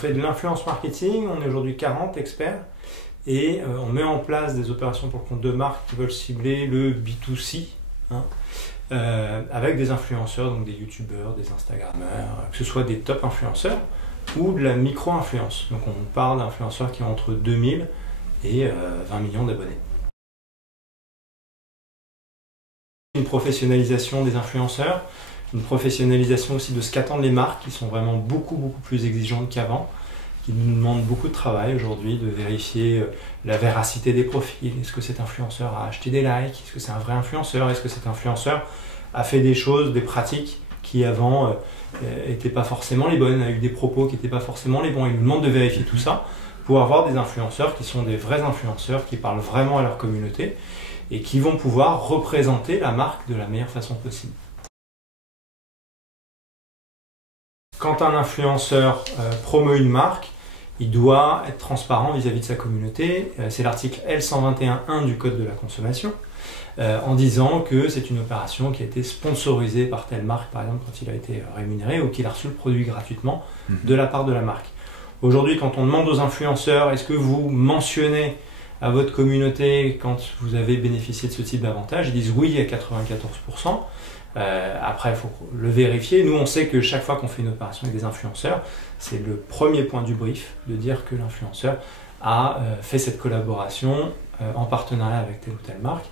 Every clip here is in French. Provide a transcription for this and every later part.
fait de l'influence marketing, on est aujourd'hui 40 experts et on met en place des opérations pour le compte de marques qui veulent cibler le B2C, hein, avec des influenceurs, donc des youtubeurs, des instagrammeurs, que ce soit des top influenceurs ou de la micro-influence. Donc on parle d'influenceurs qui ont entre 2000 et 20 millions d'abonnés. Une professionnalisation des influenceurs, une professionnalisation aussi de ce qu'attendent les marques qui sont vraiment beaucoup plus exigeantes qu'avant, qui nous demandent beaucoup de travail aujourd'hui, de vérifier la véracité des profils. Est-ce que cet influenceur a acheté des likes? Est-ce que c'est un vrai influenceur? Est-ce que cet influenceur a fait des choses, des pratiques qui avant n'étaient pas forcément les bonnes, a eu des propos qui n'étaient pas forcément les bons? Ils nous demandent de vérifier tout ça pour avoir des influenceurs qui sont des vrais influenceurs, qui parlent vraiment à leur communauté et qui vont pouvoir représenter la marque de la meilleure façon possible. Quand un influenceur promeut une marque, il doit être transparent vis-à-vis de sa communauté. C'est l'article L121.1 du Code de la consommation, en disant que c'est une opération qui a été sponsorisée par telle marque, par exemple quand il a été rémunéré ou qu'il a reçu le produit gratuitement de la part de la marque. Aujourd'hui, quand on demande aux influenceurs, est-ce que vous mentionnez à votre communauté quand vous avez bénéficié de ce type d'avantage, ils disent oui à 94%. Après, il faut le vérifier. Nous, on sait que chaque fois qu'on fait une opération avec des influenceurs, c'est le premier point du brief de dire que l'influenceur a fait cette collaboration en partenariat avec telle ou telle marque.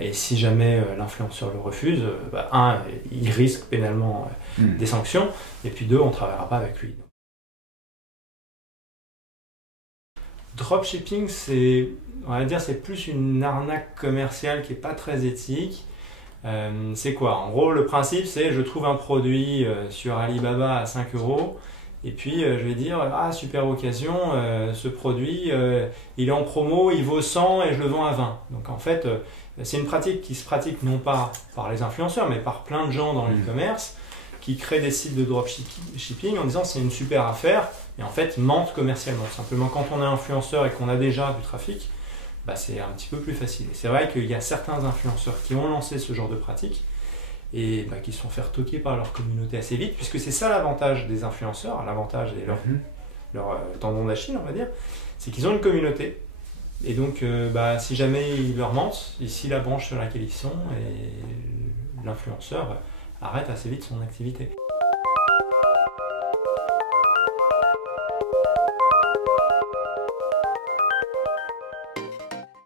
Et si jamais l'influenceur le refuse, un, il risque pénalement des sanctions, et puis deux, on ne travaillera pas avec lui. Dropshipping, on va dire, c'est plus une arnaque commerciale qui n'est pas très éthique. C'est quoi? En gros, le principe, c'est je trouve un produit sur Alibaba à 5 € et puis je vais dire ah, super occasion, ce produit il est en promo, il vaut 100 et je le vends à 20. Donc en fait, c'est une pratique qui se pratique non pas par les influenceurs, mais par plein de gens dans l'e-commerce qui créent des sites de dropshipping en disant c'est une super affaire et en fait mentent commercialement. Simplement, quand on est influenceur et qu'on a déjà du trafic, c'est un petit peu plus facile. C'est vrai qu'il y a certains influenceurs qui ont lancé ce genre de pratique et qui se sont fait retoquer par leur communauté assez vite, puisque c'est ça l'avantage des influenceurs, l'avantage et leur tendon d'Achille, on va dire, c'est qu'ils ont une communauté. Et donc, si jamais ils leur mentent, ici la branche sur laquelle ils sont, et l'influenceur arrête assez vite son activité.